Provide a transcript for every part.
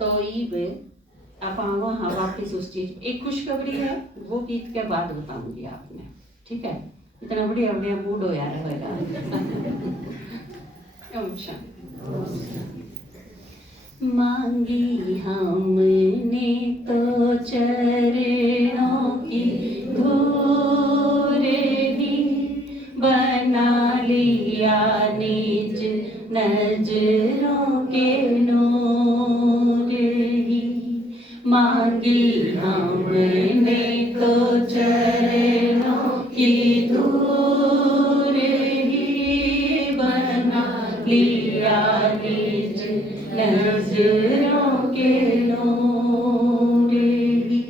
तो ये आप वहाँ वापस उस चीज, एक खुशखबरी है वो गीत के बाद बताऊंगी आपने, ठीक है? इतना बढ़िया बढ़िया मूड हो यार होगा। मांगी हमने तो चरणों की धूल ही, बना लिया निज नजरों के नूर ही। मांगी हमने तो चरणों की धूल ही, बना लिया निज नजरों के नूर ही।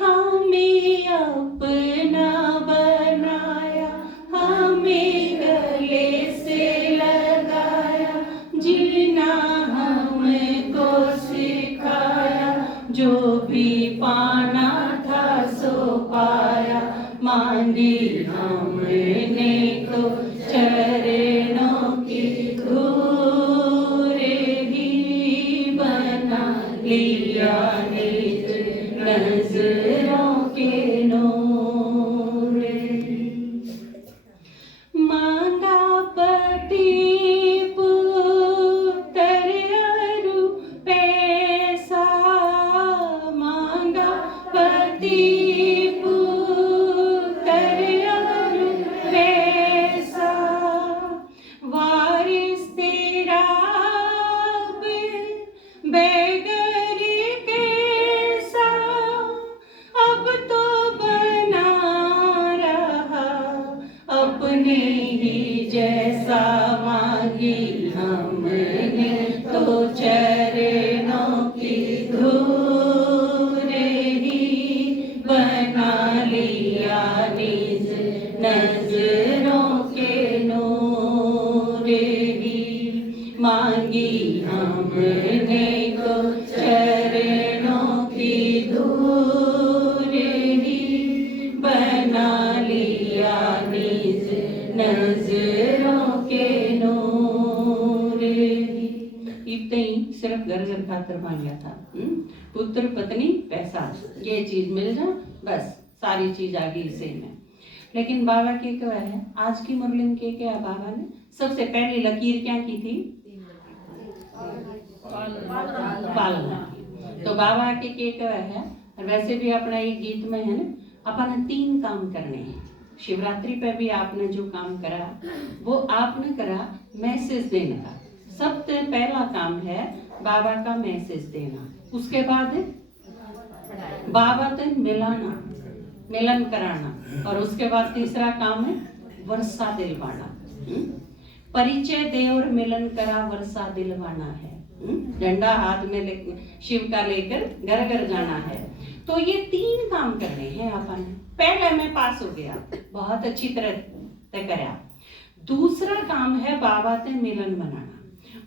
हमें अपना बनाया, हमें गले से लगाया, जीना हमको सिखाया, जो भी पाना था सो पाया। मांगी हमने तो चरणों की धूल ही, बना लिया निज नजरों के नूर ही। मांगा पति पुत्र अरु पैसा, मांगा पति पुत्र अरु पैसा, वारिस तेरा बेगर कैसा, अब तो बना रहा अपने ही जैसा। मांगी हमने तो चरणों की धूल ही, बना लिया निज नजरों के नूर ही। मांगी हमने तो चरणों की धूल ही, बना लिया निज नजरों के नूर ही। इतना ही सिर्फ घर घर खातर मांगा था, पुत्र पत्नी पैसा, ये चीज मिल जाए बस, सारी चीज आ गई इसे में। लेकिन बाबा के क्या है, आज की मुरली में के क्या बाबा ने सबसे पहली लकीर क्या की थी? पालना की। तो बाबा के क्या है, वैसे भी अपना एक गीत में है ना, अपन 3 काम करने हैं। शिवरात्रि पे भी आपने जो काम करा वो आपने करा मैसेज देने का। सबसे पहला काम है बाबा का मैसेज देना, उसके बाद बाबा से मिलाना, मिलन कराना, और उसके बाद तीसरा काम है वर्षा दिलवाना। परिचय दे और मिलन करा, वर्षा दिलवाना है। झंडा हाथ में शिव का लेकर घर घर जाना है। तो ये 3 काम करने हैं अपन। पहले मैं पास हो गया, बहुत अच्छी तरह तय करा। दूसरा काम है बाबा से मिलन बनाना,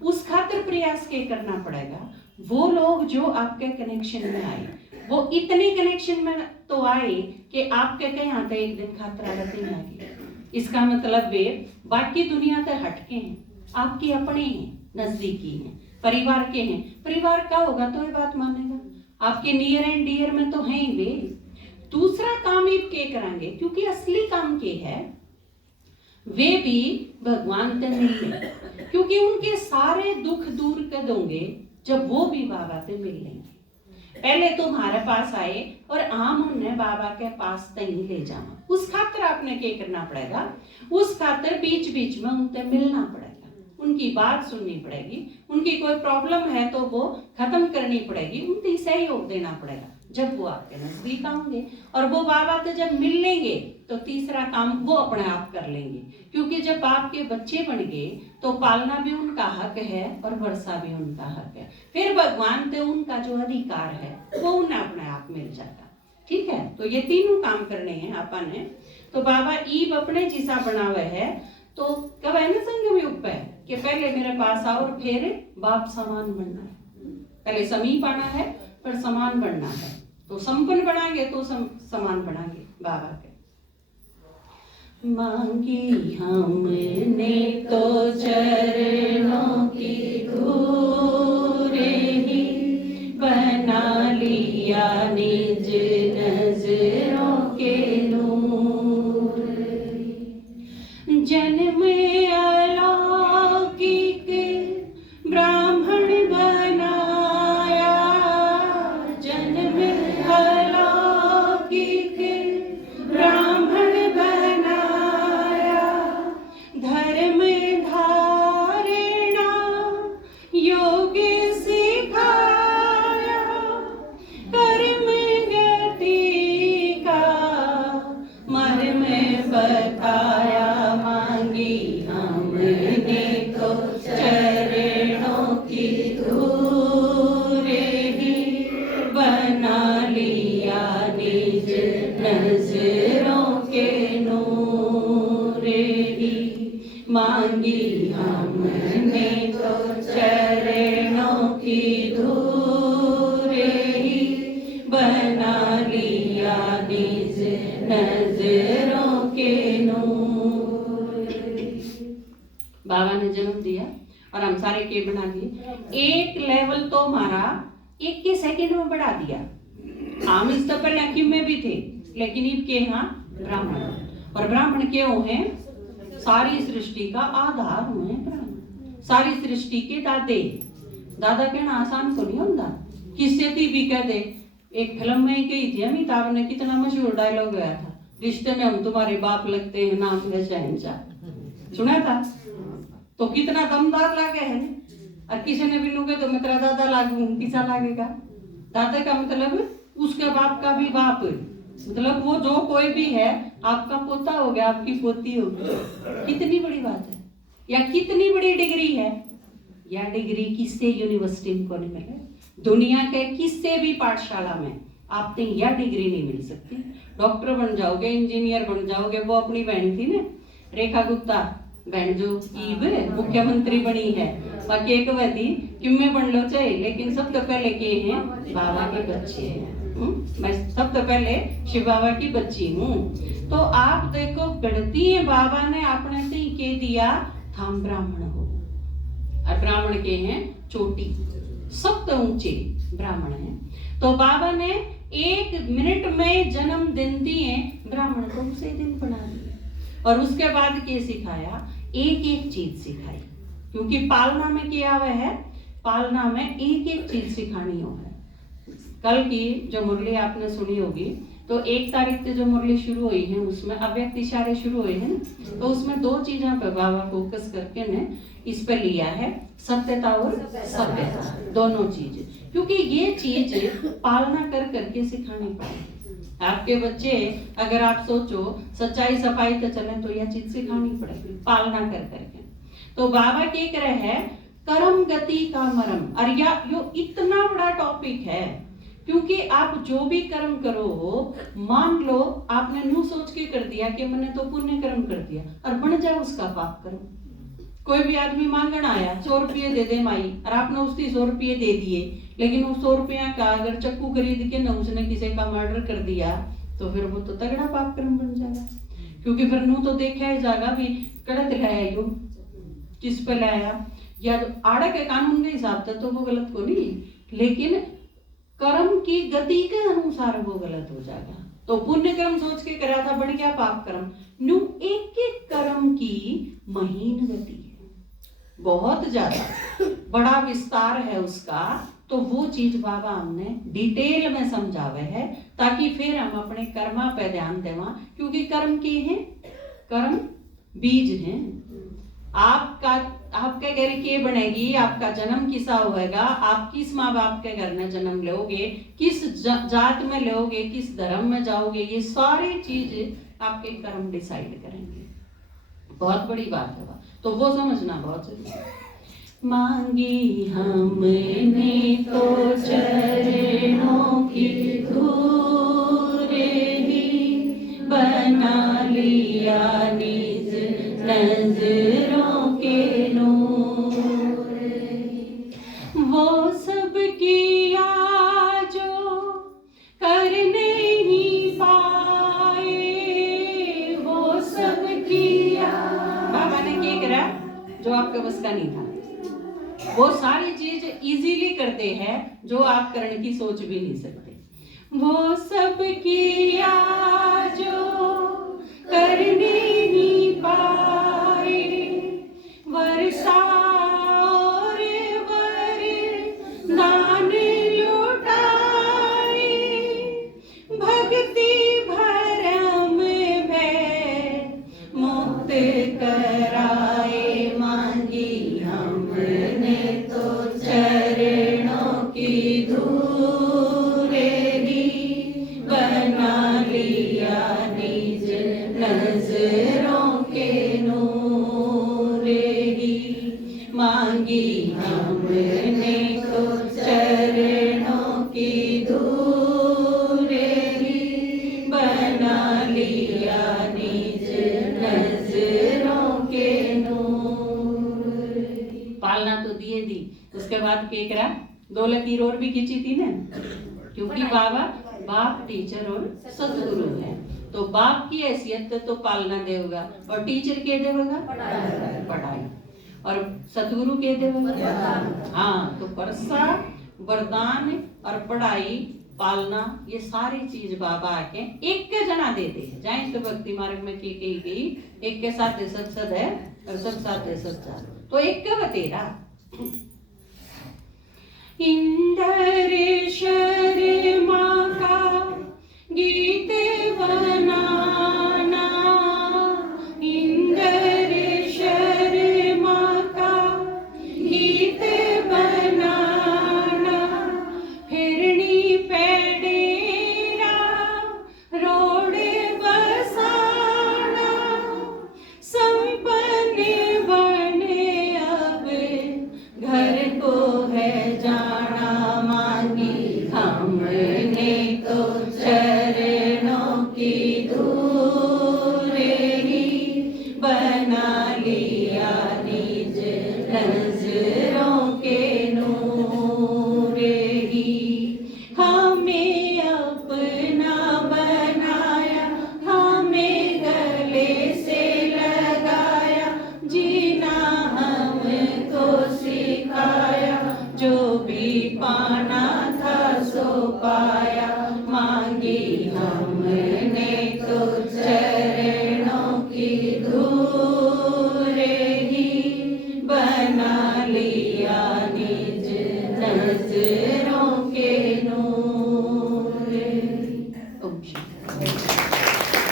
उस खातिर प्रयास के करना पड़ेगा। वो लोग जो आपके कनेक्शन में आए, वो इतने कनेक्शन में तो आए कि आपके कहीं आते एक दिन खातिर आदत नहीं आएगी। इसका मतलब वे बाकी दुनिया से हटके हैं, आपके अपने हैं, नजदीकी हैं, परिवार के हैं। परिवार का होगा तो ये बात मानेगा, आपके नियर एंड डियर में तो हैं ही वे। दूसरा काम ये के करांगे, क्योंकि असली काम के है वे भी भगवान से मिलने, क्योंकि उनके सारे दुख दूर कर दोगे जब वो भी बाबा से मिल लेंगे। पहले तो हमारे पास आए और हम उन्हें बाबा के पास नहीं ले जाना, उस खातिर आपने क्या करना पड़ेगा, उस खातिर बीच बीच में उनसे मिलना पड़ेगा, उनकी बात सुननी पड़ेगी, उनकी कोई प्रॉब्लम है तो वो खत्म करनी पड़ेगी, उनसे सहयोग देना पड़ेगा। जब वो आपके नजदीक आएंगे और वो बाबा से जब मिल लेंगे तो तीसरा काम वो अपने आप कर लेंगे, क्योंकि जब आपके बच्चे बन गए तो पालना भी उनका हक है और वर्षा भी उनका हक है। फिर भगवान से उनका जो अधिकार है वो उन्हें अपने आप मिल जाता। ठीक है, तो ये तीनों काम करने हैं अपन ने। तो बाबा ईब अपने जैसा बना हुआ है, तो कब है ना संगम युग पे कि पहले मेरे पास आओ और फिर बाप समान बनना है। पहले समीप आना है पर समान बनना है, तो संपन्न बनाएंगे तो समान बनाएंगे बाबा के। मांगी हमने तो चरणों की धूल ही, सारे के बना दिए, एक लेवल तो हमारा 1 सेकंड में बढ़ा दिया। हम इस तो पहले अकीम में भी थे, लेकिन इनके यहाँ ब्राह्मण, और ब्राह्मण क्यों हैं? सारी सृष्टि का आधार हुए ब्राह्मण, सारी सृष्टि के दादे। दादा कहना आसान तो नहीं होता, किससे थी भी कह दे। एक फिल्म में ही कही थी अमिताभ ने, कितना मशहूर डायलॉग गया था, रिश्ते में हम तुम्हारे बाप लगते हैं, नाम है शहंशाह, सुना था? तो कितना दमदार लागे है। और किसी ने भी लूंगे तो मैं तेरा दादा लागू, किसा लागेगा? दादा का मतलब उसके बाप का भी बाप, मतलब वो जो कोई भी है आपका पोता हो गया, आपकी पोती हो गई। कितनी बड़ी बात है, या कितनी बड़ी डिग्री है। या डिग्री किससे यूनिवर्सिटी में को नहीं मिले, दुनिया के किससे भी पाठशाला में आपने यह डिग्री नहीं मिल सकती। डॉक्टर बन जाओगे, इंजीनियर बन जाओगे। वो अपनी बहन थी ना रेखा गुप्ता, बहन जो ईब मुख्यमंत्री बनी है, बाकी एक वह थी कि मैं बन लो चाहे, लेकिन सबसे पहले के हैं बाबा के बच्चे हैं। मैं सबसे पहले शिव बाबा की बच्ची हूँ। तो आप देखो गढ़ती है, बाबा ने अपने से ही कह दिया हम ब्राह्मण हो, और ब्राह्मण के हैं चोटी, सबसे ऊंचे ब्राह्मण हैं। तो बाबा ने 1 मिनट में जन्मदिन दिए ब्राह्मण को, उसे दिन बना दिए। और उसके बाद क्या सिखाया? एक एक चीज सिखाई, क्योंकि पालना में क्या हुआ है, पालना में एक एक चीज सिखानी हो है। कल की जो मुरली आपने सुनी होगी, तो 1 तारीख से जो मुरली शुरू हुई है उसमें अव्यक्त इशारे शुरू हुए हैं, तो उसमें 2 चीजों पर बाबा फोकस करके ने इस पे लिया है, सत्यता और सभ्यता, दोनों चीज, क्योंकि ये चीज पालना कर करके सिखानी पड़ेगी। आपके बच्चे अगर आप सोचो सच्चाई सफाई तो चले, तो यह चीज सिखानी पड़ेगी पालना कर करके। तो बाबा क्या करे है, कर्म गति का मरम। और यो इतना बड़ा टॉपिक है, क्योंकि आप जो भी कर्म करो हो, मान लो आपने न्यू सोच के कर दिया कि मैंने तो पुण्य कर्म कर दिया, और बन जाए उसका पाप कर्म। कोई भी आदमी मांगना आया 100 रुपये दे दे माई, और आपने उसकी 100 रुपये दे दिए, लेकिन वो 100 रुपया का अगर चक्कू खरीद के न उसने किसी का मर्डर कर दिया, तो फिर वो तो तगड़ा पाप कर्म बन जाएगा। क्योंकि फिर नू तो देखा ही जाएगा भी कड़क लाया यो, किस पे लाया, या जो आड़ा के कानून के हिसाब से तो वो गलत को नहीं, लेकिन कर्म की गति के अनुसार वो गलत हो जाएगा। तो पुण्य कर्म सोच के करा था, बढ़ गया पाप कर्म। न्यू एक एक कर्म की महीन गति है, बहुत ज्यादा बड़ा विस्तार है उसका। तो वो चीज बाबा हमने डिटेल में समझावे है, ताकि फिर हम अपने कर्मा पे ध्यान देवा। क्योंकि कर्म के हैं, कर्म बीज हैं। आपके घर के बनेगी, आपका जन्म किसा होएगा, आप किस माँ बाप के घर में जन्म लोगे, किस जात में लोगे, किस धर्म में जाओगे, ये सारी चीज आपके कर्म डिसाइड करेंगे। बहुत बड़ी बात है, तो वो समझना बहुत जरूरी है। मांगी हमने तो चरणों की धूल ही, बना लिया निज नजरों के नूर। वो सब किया जो कर नहीं पाए, वो सब किया। बाबा ने क्या करा जो आपके बस का नहीं था, वो सारी चीज इजीली करते हैं जो आप करने की सोच भी नहीं सकते। वो सब किया जो कर नहीं पाए, वर्षा और वरदान लुटाए, भक्ति भरम भय मुक्त कराए। मांगी हमने तो चरणों की धूल ही, बना लिया निज नजरों के नूर ही। मांगी हमने तो चरणों की धूल ही, बना लिया निज नजरों के नूर। पालना तो दिए दी, उसके बाद क्या करा, 2 लकीर और भी खींची थी ना, क्योंकि बाबा बाप टीचर और सदगुरु है। तो बाप की हैसियत तो पालना देगा, और टीचर क्या देगा, पढ़ाई। और सतगुरु के दे हाँ, तो परसा वरदान और पढ़ाई पालना ये सारी चीज बाबा के एक के जना देते हैं। जाए तो भक्ति मार्ग में की गई एक के साथ सत्सद है और सब साथ सच्चा, तो एक के बतेरा इंदर शर्मा का गीत बनाना, इंदर शर्मा का गीत बनाना, फिरनी पे डेरा रोड बसाना, संपन्न बने अब घर को है जाना, मांगी हमने तो चरणों की धूल ही, बना लिया निज नजर